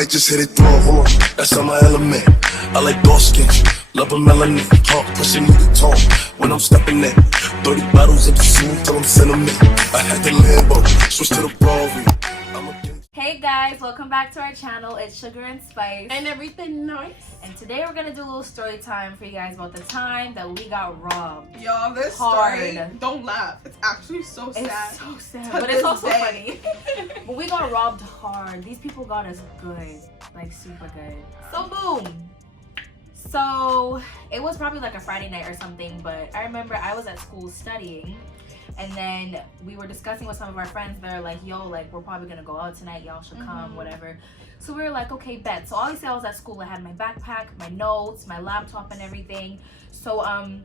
might just hit it through. Hold on, that's not my element. I like dark skin, love a melanin. Talk, pushing me to talk when I'm stepping in. 30 bottles of the scene till I'm sentiment. I had the Lambo, switch to the Rari. Hey guys, welcome back to our channel. It's Sugar and Spice and everything nice. And today we're gonna do a little story time for you guys about the time that we got robbed. Y'all, this Hard. story, don't laugh. It's actually so sad. It's so sad, but it's also funny. But we got robbed hard. These people got us good, like super good. So boom. So it was probably like a Friday night or something, but I remember I was at school studying. And then we were discussing with some of our friends. They're like, yo, like, we're probably gonna go out tonight. Y'all should come, whatever. So we were like, okay, bet. So obviously I was at school. I had my backpack, my notes, my laptop and everything. So I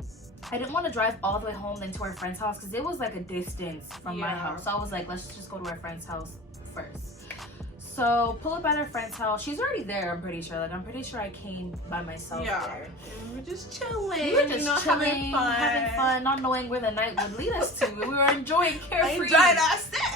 didn't want to drive all the way home then to our friend's house because it was like a distance from my house. So I was like, let's just go to our friend's house first. So pull up at our friend's house. She's already there, I'm pretty sure. Like, I'm pretty sure I came by myself there. We were just chilling. We were just chilling, having fun, not knowing where the night would lead us to. We were enjoying carefree,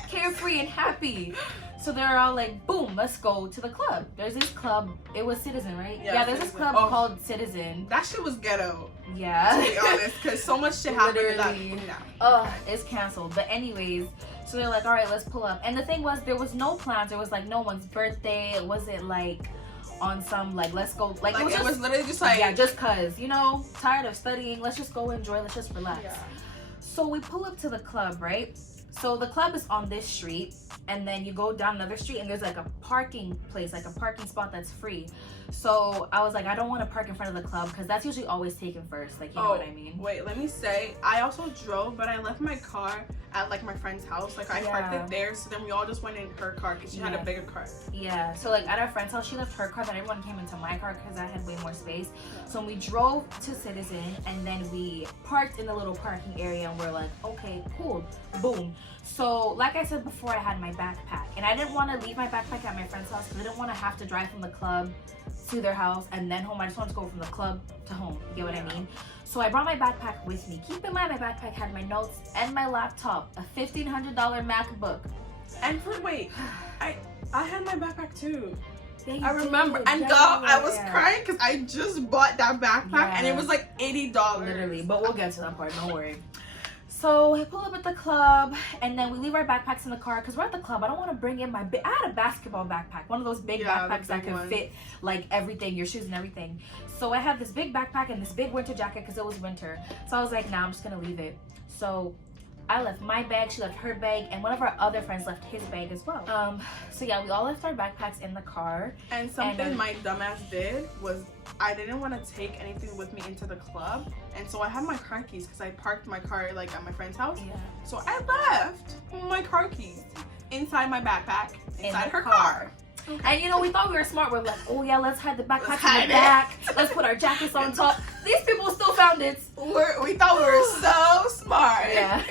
carefree and happy. So they're all like, boom, let's go to the club. There's this club. It was Citizen, right? Yeah, there's this club called Citizen. That shit was ghetto. Yeah. To be honest, because so much shit happened in that. It's canceled. But anyways, so they're like, all right, let's pull up. And the thing was, there was no plans. There was like no one's birthday. It wasn't like on some like let's go like it was literally just like, yeah, just cause, you know, tired of studying, let's just go enjoy, let's just relax. So we pull up to the club, right? So the club is on this street, and then you go down another street and there's like a parking place, like a parking spot that's free. So I was like, I don't want to park in front of the club because that's usually always taken first, like, you know what I mean? Wait, let me say, I also drove, but I left my car at like my friend's house. Like I parked it there, so then we all just went in her car because she had a bigger car. Yeah, so like at our friend's house, she left her car, then everyone came into my car because I had way more space. So we drove to Citizen, and then we parked in the little parking area, and we're like, okay, cool, boom. So like I said before, I had my backpack, and I didn't want to leave my backpack at my friend's house because I didn't want to have to drive from the club to their house and then home. I just wanted to go from the club to home, you get what I mean? So I brought my backpack with me. Keep in mind, my backpack had my notes and my laptop, a $1,500 MacBook. And I had my backpack too. Yeah, I remember, and I was crying because I just bought that backpack and it was like $80. Literally, but we'll get to that part, don't worry. So we pull up at the club, and then we leave our backpacks in the car because we're at the club. I don't want to bring in my I had a basketball backpack, one of those big backpacks that could fit like everything, your shoes and everything. So I had this big backpack and this big winter jacket because it was winter. So I was like, nah, I'm just gonna leave it. So I left my bag, she left her bag, and one of our other friends left his bag as well. So yeah, we all left our backpacks in the car. And something my dumbass did was I didn't want to take anything with me into the club, and so I had my car keys because I parked my car like at my friend's house. So I left my car keys inside my backpack, inside her car. And you know, we thought we were smart. We're like, oh yeah, let's hide the backpack in the back. Let's put our jackets on top. These people still found it. We thought we were so smart. Yeah.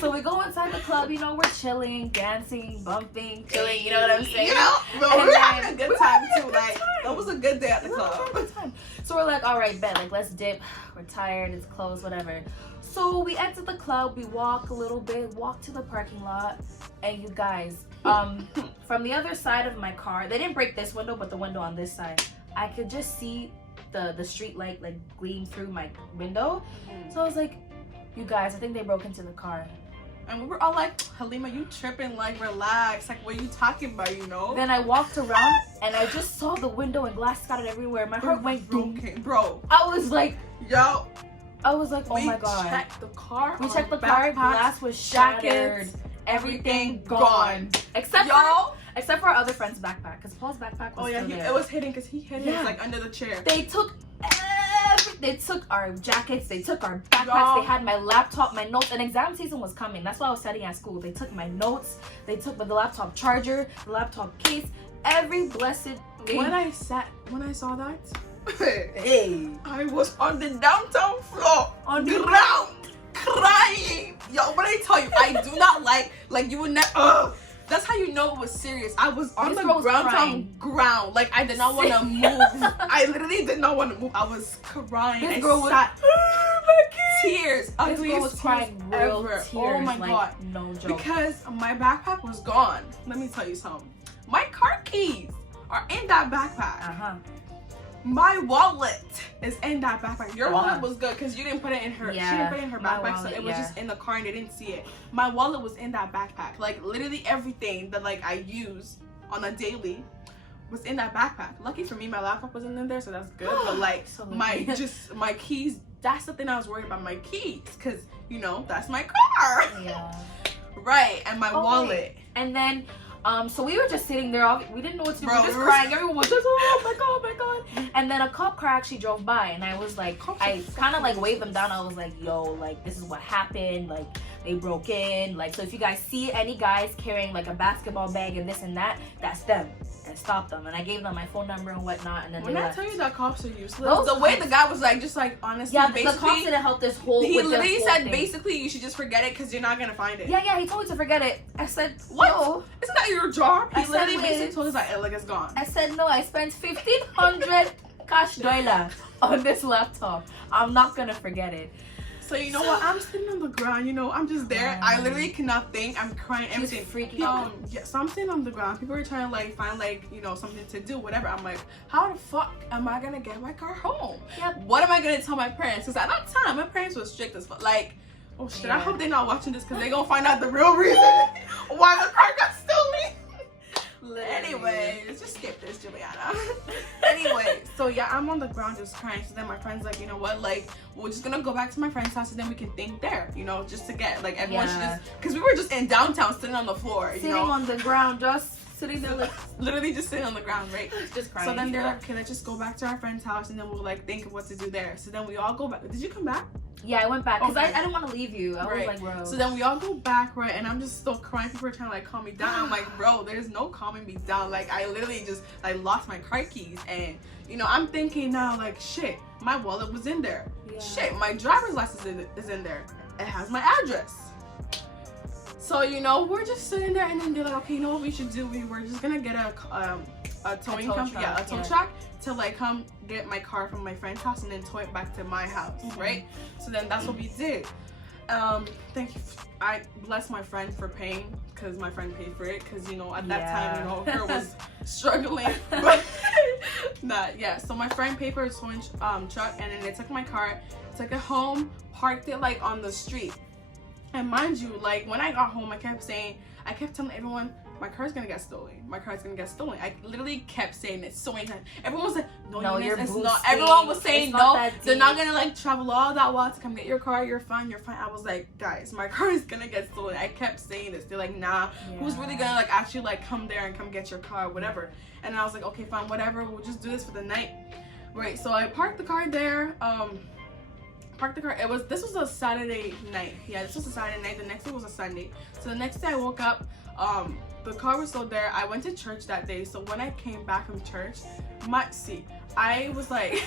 So we go inside the club, you know, we're chilling, dancing, bumping, chilling, you know what I'm saying? You know, but we were having a good time too. Like, that was a good day at the club. So we're like, all right, bet, like, let's dip. We're tired, it's closed, whatever. So we exit the club, we walk a little bit, walk to the parking lot, and you guys, from the other side of my car, they didn't break this window, but the window on this side, I could just see the street light like gleam through my window. So I was like, you guys, I think they broke into the car. And we were all like, Halima, you tripping, like, relax, like, what are you talking about, you know? Then I walked around and I just saw the window and glass scattered everywhere. My heart went boom. Bro, I was like, yo, I was like, oh my god. We checked the car. We checked the car, glass was shattered, everything gone. Except for our other friend's backpack, because Paul's backpack was still there. It was hidden because he hid it like under the chair. They took they took our jackets, they took our backpacks, they had my laptop, my notes, and exam season was coming. That's why I was studying at school. They took my notes, they took the laptop charger, the laptop case, every blessed thing. When I saw that, I was on the downtown floor, on the ground, crying. Yo, when I tell you, I do not like you would never. That's how you know it was serious. I was on the ground. Like, I did not want to move. I literally did not want to move. I was crying. This girl was tears. This girl was crying real tears. Oh my god. No joke. Because my backpack was gone. Let me tell you something. My car keys are in that backpack. Uh-huh. My wallet is in that backpack. Your wallet was good because you didn't put it in her. Yeah, she didn't put it in her backpack, wallet, so it was just in the car and they didn't see it. My wallet was in that backpack. Like literally everything that like I use on a daily was in that backpack. Lucky for me, my laptop wasn't in there, so that's good. But like so my keys. That's the thing I was worried about, my keys, because you know that's my car. Yeah. Right, and my wallet. And then. So we were just sitting there. We didn't know what to do. We were just Bro, crying. Everyone was just, oh my god, oh my god. And then a cop car actually drove by, and I was like, I kind of like waved them down. I was like, yo, like this is what happened. Like they broke in. Like so, if you guys see any guys carrying like a basketball bag and this and that, that's them. And stop them. And I gave them my phone number and whatnot. And then when they I left. tell you that cops are useless, the way the guy was like, just like honestly, yeah, basically, the cops didn't help this whole. He literally said thing. basically you should just forget it because you're not gonna find it. Yeah, he told me to forget it. I said, what? No. Isn't that your job? He literally said, basically told us like it's gone. I said no. I spent 1,500 cash dollar on this laptop. I'm not gonna forget it. So you know what? I'm sitting on the ground. You know, I'm just there. I literally cannot think. I'm crying. Everything. Freaking out. Yeah, so I'm sitting on the ground. People are trying to like find like you know something to do, whatever. I'm like, how the fuck am I gonna get my car home? Yep. What am I gonna tell my parents? Because at that time, my parents were strict as fuck. Like, oh shit! Yeah. I hope they're not watching this because they're gonna find out the real reason why the car got stolen. Anyways, just skip this, Juliana. Anyway, so yeah, I'm on the ground just crying. So then my friend's like, you know what, like we're just gonna go back to my friend's house and then we can think there, you know, just to get like everyone should just, because we were just in downtown sitting on the floor, sitting on the ground, just sitting there like literally just sitting on the ground, right? Just crying. So then they're like, okay, let's just go back to our friend's house and then we'll like think of what to do there. So then we all go back. Did you come back? Yeah, I went back because Okay. I didn't want to leave you. I was like, bro. So then we all go back, right? And I'm just still crying. People are trying to like calm me down. I'm like, bro, there's no calming me down. Like I literally just like lost my car keys, and you know I'm thinking now like, shit, my wallet was in there. Yeah. Shit, my driver's license is in there. It has my address. So you know we're just sitting there, and then they're like, okay, you know what we should do? We're just gonna get a towing company, a tow truck to like come get my car from my friend's house and then tow it back to my house, right? So then that's what we did. Thank you. I bless my friend for paying because my friend paid for it because you know at that time you know her was struggling, but so my friend paid for a towing truck and then they took my car, took it home, parked it like on the street. And mind you, like when I got home, I kept telling everyone, my car's gonna get stolen. My car's gonna get stolen. I literally kept saying it so many times. Everyone was like, no, Eunice, it's not. Everyone was saying no. They're not gonna like travel all that while to come get your car. You're fine. You're fine. I was like, guys, my car is gonna get stolen. I kept saying this. They're like, nah. Who's really gonna like actually like come there and come get your car, whatever? And I was like, okay, fine, whatever. We'll just do this for the night, right? So I parked the car there. This was a Saturday night. Yeah, this was a Saturday night. The next day was a Sunday. So the next day I woke up, the car was still there. I went to church that day. So when I came back from church, I was like,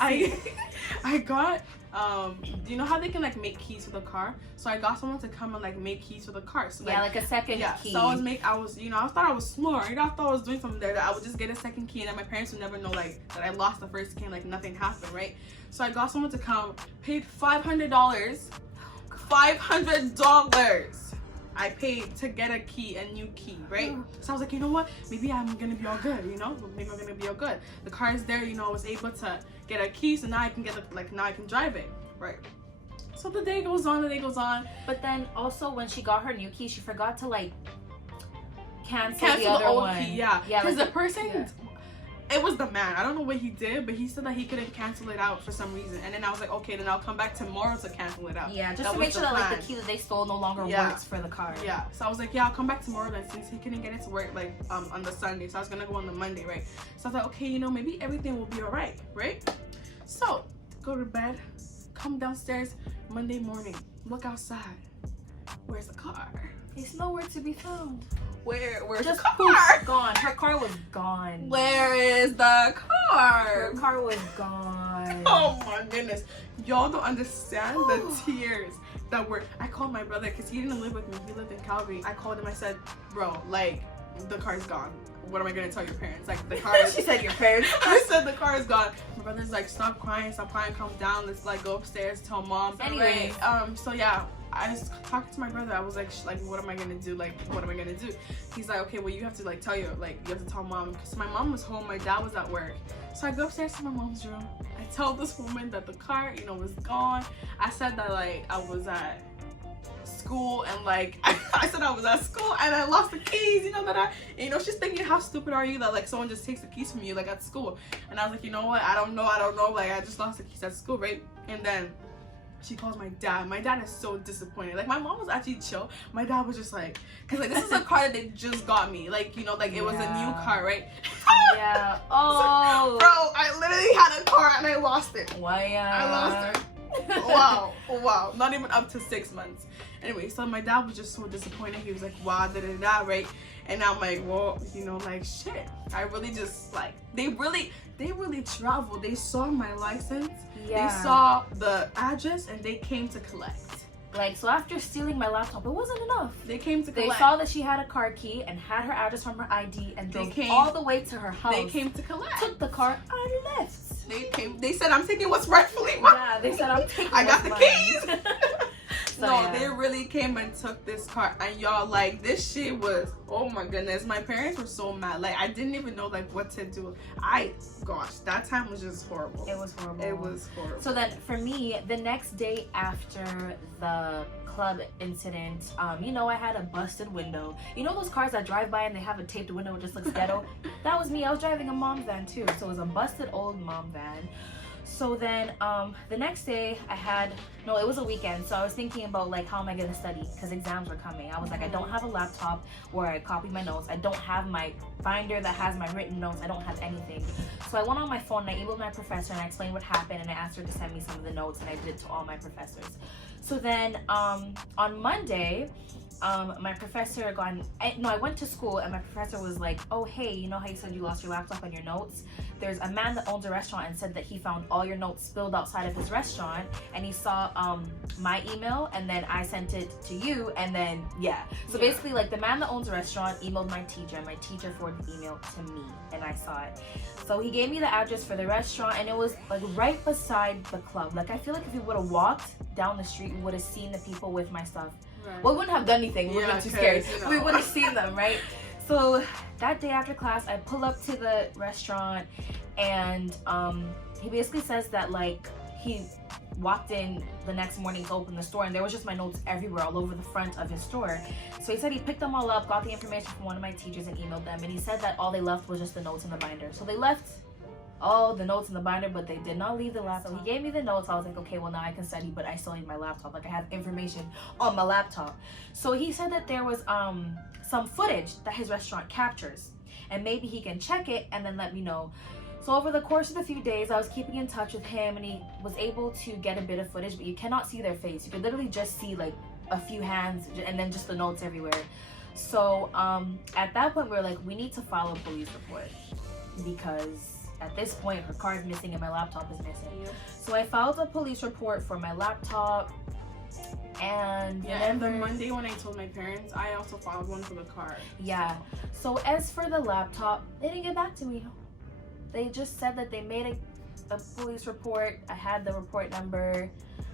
I got, you know how they can like make keys for the car? So I got someone to come and like make keys for the car. So like a second key. So I thought I was smart. I thought I was doing something there that I would just get a second key and then my parents would never know like that I lost the first key and like nothing happened, right? So I got someone to come, paid $500. $500 I paid to get a new key, right? So I was like, you know what? Maybe I'm gonna be all good, you know? Maybe I'm gonna be all good. The car is there, you know, I was able to get a key, so now I can now I can drive it, right? So the day goes on, But then also when she got her new key, she forgot to like cancel the the old one. key, yeah. Because like the person, it was the man. I don't know what he did, but he said that he couldn't cancel it out for some reason. And then I was like, okay, then I'll come back tomorrow to cancel it out. Yeah, just to make sure that like the key that they stole no longer works for the car. Yeah, so I was like, yeah, I'll come back tomorrow then since he couldn't get it to work like on the Sunday. So I was gonna go on the Monday, right? So I was like, okay, you know, maybe everything will be alright, right? So go to bed, come downstairs, Monday morning, look outside. Where's the car? It's nowhere to be found. Where's Just the car? Gone. Her car was gone. Where is the car? Her car was gone. Oh my goodness. Y'all don't understand the tears that were. I called my brother because he didn't live with me. He lived in Calgary. I called him. I said, bro, like, the car's gone. What am I going to tell your parents? Like, the car is... She said your parents. I said the car is gone. My brother's like, stop crying, calm down. Let's like go upstairs, tell mom. Anyway. So yeah. I was talking to my brother. I was like, what am I gonna do? Like, what am I gonna do? He's like, okay, well, you have to like tell your, like, you have to tell mom, because my mom was home, my dad was at work. So I go upstairs to my mom's room. I tell this woman that the car, you know, was gone. I said that like I was at school, and like I said I was at school and I lost the keys, you know, she's thinking, how stupid are you that like someone just takes the keys from you like at school? And I was like, you know what, I don't know, like I just lost the keys at school, right? And then she calls my dad. My dad is so disappointed. Like, my mom was actually chill. My dad was just like, because like this is a car that they just got me, like, you know, like it was a new car, right? Yeah. Oh, bro, I literally had a car and I lost it. Wow. I lost it. Wow. Not even up to 6 months. Anyway, so my dad was just so disappointed. He was like, wow, right? And I'm like, well, you know, like, shit. I really just, like, they really traveled. They saw my license. Yeah. They saw the address and they came to collect. Like, so after stealing my laptop, it wasn't enough. They came to collect. They saw that she had a car key and had her address from her ID and drove all the way to her house. They came to collect. Took the car and left. They said, I'm taking what's rightfully mine. Yeah, they said, I'm taking I got the keys. So, no, yeah. They really came and took this car, and y'all, like, this shit was, oh my goodness, my parents were so mad. Like, I didn't even know like what to do. Gosh, that time was just horrible. It was horrible. It was horrible. So then for me, the next day after the club incident, you know, I had a busted window. You know those cars that drive by and they have a taped window, it just looks ghetto? That was me. I was driving a mom van too, so it was a busted old mom van. So then the next day it was a weekend, so I was thinking about like, how am I gonna study, because exams were coming. I was like, I don't have a laptop where I copy my notes. I don't have my binder that has my written notes. I don't have anything. So I went on my phone and I emailed my professor and I explained what happened, and I asked her to send me some of the notes, and I did it to all my professors. So then on Monday, my professor I went to school and my professor was like, oh, hey, you know how you said you lost your laptop and your notes? There's a man that owns a restaurant and said that he found all your notes spilled outside of his restaurant, and he saw my email, and then I sent it to you, and then basically, like, the man that owns a restaurant emailed my teacher, and my teacher forwarded the email to me, and I saw it. So he gave me the address for the restaurant, and it was like right beside the club. Like, I feel like if we would have walked down the street, we would have seen the people with my stuff. Right. Well, we wouldn't have done anything. We would have been too scared. You know. We would have seen them, right? So that day after class, I pull up to the restaurant, and he basically says that, like, he walked in the next morning to open the store, and there was just my notes everywhere, all over the front of his store. So he said he picked them all up, got the information from one of my teachers, and emailed them. And he said that all they left was just the notes in the binder. So they left all the notes in the binder, but they did not leave the laptop. So he gave me the notes. I was like, okay, well, now I can study, but I still need my laptop. Like, I have information on my laptop. So he said that there was some footage that his restaurant captures, and maybe he can check it and then let me know. So over the course of a few days, I was keeping in touch with him, and he was able to get a bit of footage, but you cannot see their face. You can literally just see like a few hands and then just the notes everywhere. So at that point, we were like, we need to file a police report, because at this point, her car is missing and my laptop is missing. Yep. So I filed a police report for my laptop, and and the Monday when I told my parents, I also filed one for the car. Yeah. So as for the laptop, they didn't get back to me. They just said that they made a police report. I had the report number.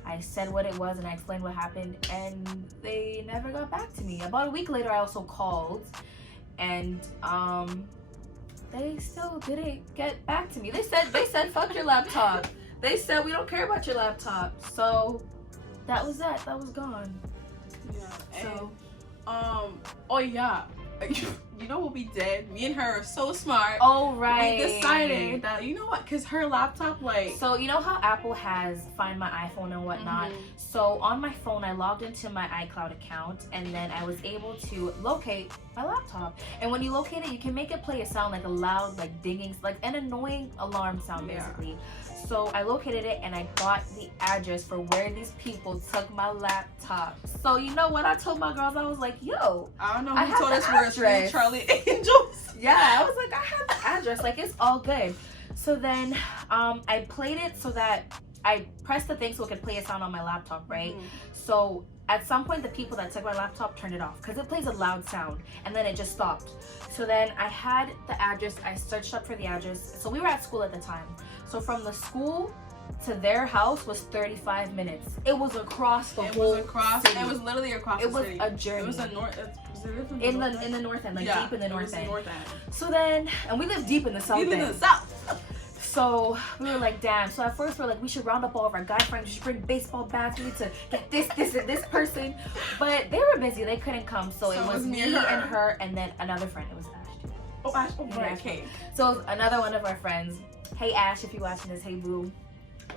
I said what it was and I explained what happened, and they never got back to me. About a week later, I also called, and they still didn't get back to me. They said fuck your laptop. They said we don't care about your laptop. So that was that. That was gone. Yeah. So oh yeah. You know what we did? Me and her are so smart. Oh, right. We decided that, you know what, because her laptop, like... So, you know how Apple has Find My iPhone and whatnot? Mm-hmm. So, on my phone, I logged into my iCloud account, and then I was able to locate my laptop. And when you locate it, you can make it play a sound, like a loud, like, dinging, like an annoying alarm sound, basically. So I located it, and I got the address for where these people took my laptop. So you know what I told my girls? I was like, yo, I don't know who told us we're three Charlie Angels. Yeah, I was like, I have the address. Like, it's all good. So then I played it so that I pressed the thing so it could play a sound on my laptop, right? Mm-hmm. So at some point, the people that took my laptop turned it off because it plays a loud sound, and then it just stopped. So then I had the address. I searched up for the address. So we were at school at the time. So from the school to their house was 35 minutes. It was across the whole city. It was literally across the city. It was a journey. It was a north. In the north end, like deep in the north end. North end. So then, and we live deep in the south end. We live in the south. So we were like, damn. So at first we were like, we should round up all of our guy friends. We should bring baseball bats. We need to get this, and this person. But they were busy. They couldn't come. So it was me and her, and then another friend. It was Ash too. Oh, Ash. Oh, right. Okay. So it was another one of our friends. Hey Ash, if you're watching this, hey boo.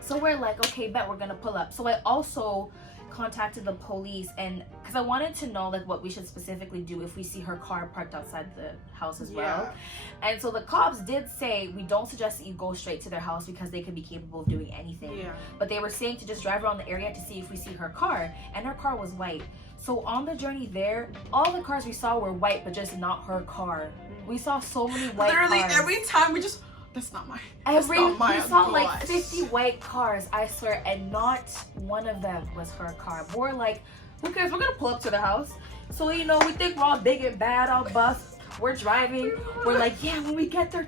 So we're like, okay, bet we're gonna pull up. So I also contacted the police, and because I wanted to know like what we should specifically do if we see her car parked outside the house as well. And so the cops did say we don't suggest that you go straight to their house because they could be capable of doing anything. But they were saying to just drive around the area to see if we see her car, and her car was white. So on the journey there, all the cars we saw were white, but just not her car. We saw so many white cars. Literally every time we just, that's not mine. We saw like 50 white cars, I swear, and not one of them was her car. We're like, who cares? We're gonna pull up to the house. So, you know, we think we're all big and bad, all buff. We're driving. We're like, yeah, when we get there,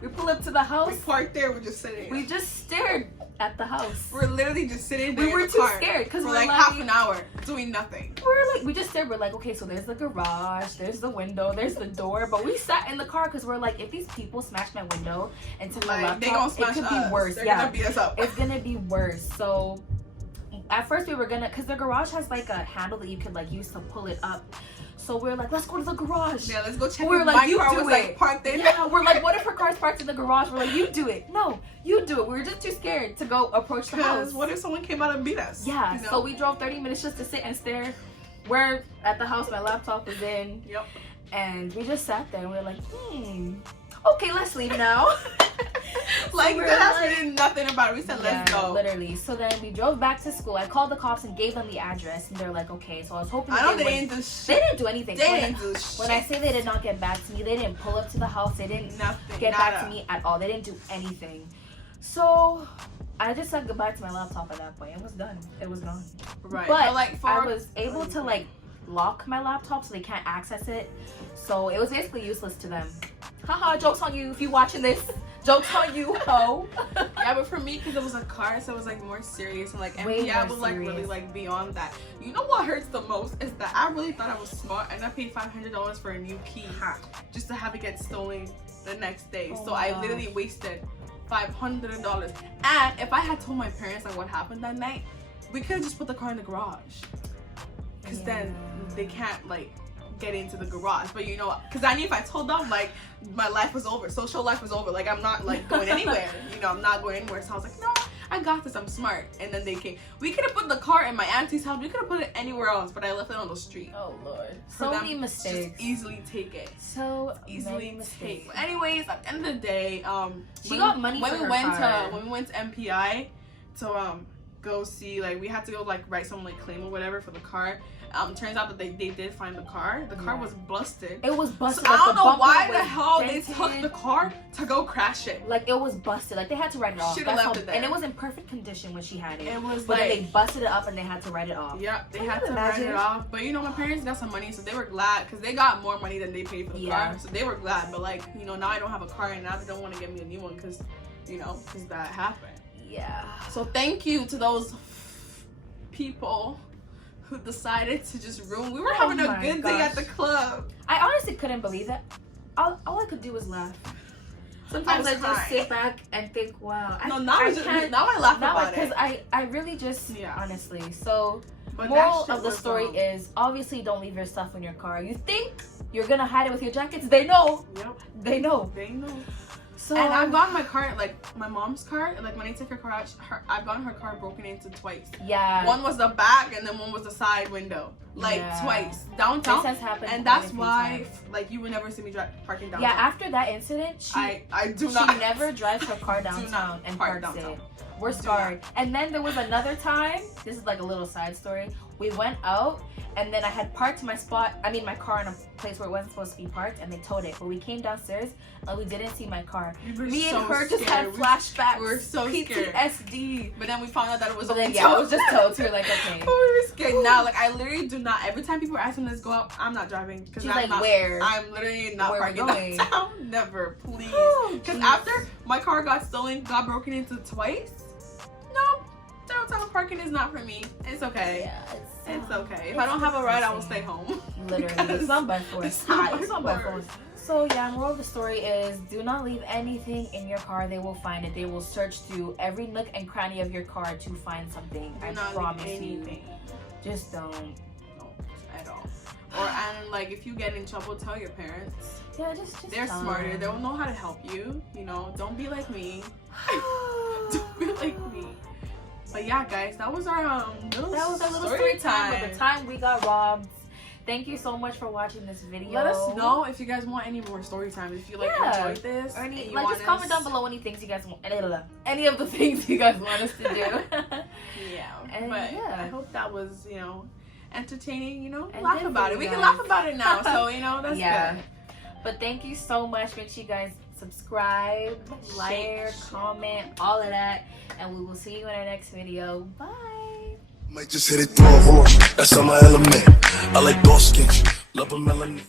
we pull up to the house. We parked there, we're just sitting. We just stared at the house. We're literally just sitting there. We were too scared because we're like half an hour doing nothing. We just stared. We're like, okay, so there's the garage, there's the window, there's the door. But we sat in the car because we're like, if these people smash my window and take my laptop, it could be worse. They're gonna beat us up. It's gonna be worse. So at first we were gonna, because the garage has like a handle that you could like use to pull it up. So we're like, let's go to the garage. Yeah, let's go check. We're like, you do it. Like, parked there. Yeah, we're like, what if her car's parked in the garage? We're like, you do it. No, you do it. We were just too scared to go approach the house. What if someone came out and beat us? Yeah, you know? So we drove 30 minutes just to sit and stare. We're at the house, my laptop was in. Yep. And we just sat there and we were like, okay, let's leave now. Like, so we did nothing about it. We said, let's go. Literally. So then we drove back to school. I called the cops and gave them the address, and they're like, okay. So I was hoping they didn't do shit. They didn't do anything. They didn't do shit. When I say they did not get back to me, they didn't pull up to the house. They didn't get back to me at all. They didn't do anything. So I just said goodbye to my laptop at that point. It was done. It was gone. Right. But like, I was able to like lock my laptop so they can't access it. So it was basically useless to them. Haha, joke's on you if you're watching this. Joke's on you, ho. Yeah, but for me, because it was a car, so it was like more serious and like MPI was like really like beyond that. You know what hurts the most is that I really thought I was smart and I paid $500 for a new key just to have it get stolen the next day. So I literally wasted $500. And if I had told my parents like what happened that night, we could have just put the car in the garage. Because then they can't like get into the garage. But you know, because I knew if I told them, like, my life was over, social life was over, like I'm not like going anywhere, you know, I'm not going anywhere. So I was like, no, I got this, I'm smart. And then they came. We could have put the car in my auntie's house, we could have put it anywhere else, but I left it on the street. Oh Lord, so many mistakes. Just easily take it. So easily mistakes. But anyways, at the end of the day, she got money when for we her went car. to when we went to MPI to go see, like we had to go like write some like claim or whatever for the car. Turns out that they did find the car. The car was busted. It was busted. So like, I don't know why the hell they took the car to go crash it. Like it was busted. Like they had to write it off. Should've left it there. And it was in perfect condition when she had it. It was but like, then they busted it up and they had to write it off. Yeah, they had to write it off. But you know, my parents got some money, so they were glad because they got more money than they paid for the car. So they were glad. But like, you know, now I don't have a car and now they don't want to get me a new one because, you know, because that happened. Yeah. So thank you to those people who decided to just ruin. We were having a good day at the club. I honestly couldn't believe it. All I could do was laugh. Sometimes I just sit back and think, wow. Now I laugh about it. Because I really just, honestly. So, but moral of the story is, obviously don't leave your stuff in your car. You think you're going to hide it with your jackets? They know. Yep. They know. They know. So, and I've gotten my car, like my mom's car, like when I take her car out, I've gotten her car broken into twice. Yeah. One was the back and then one was the side window. Like twice. Downtown. This has happened. And that's why, like, you would never see me parking downtown. Yeah, after that incident, she never drives her car downtown and parks it. We're scarred. And then there was another time, this is like a little side story. We went out and then I had parked my car in a place where it wasn't supposed to be parked and they towed it. But we came downstairs and we didn't see my car. Me and her just had flashbacks. We were so scared. PTSD. But then we found out that it was it was just towed. So we were like, okay. We were scared. Now, like, I literally do not, every time people ask me let's go out, I'm not driving. She's like, where? I'm literally not parking downtown. Never, please. Because after my car got stolen, got broken into twice, parking is not for me. It's okay. Yeah, it's okay. If I don't have a ride, I will stay home. Literally, it's not by force. It's not by force. So yeah, moral of the story is do not leave anything in your car. They will find it. They will search through every nook and cranny of your car to find something. I promise you. Just don't at all. Or and like if you get in trouble, tell your parents. Yeah, just they're smarter. They'll know how to help you. You know, don't be like me. Don't be like me. But yeah, guys, that was our little story time. At the time we got robbed. Thank you so much for watching this video. Let us know if you guys want any more story times. If you like enjoyed this, or any, like just comment down below any things you guys want. Any of the things you guys want us to do. Yeah, and but yeah, I hope that was entertaining. Laugh about it. We can laugh about it now. So that's good. But thank you so much. Make sure you guys subscribe, share, comment, all of that, and we will see you in our next video. Bye. Might just hit it through a horn. That's on my element. I like dark skin, love a melanin.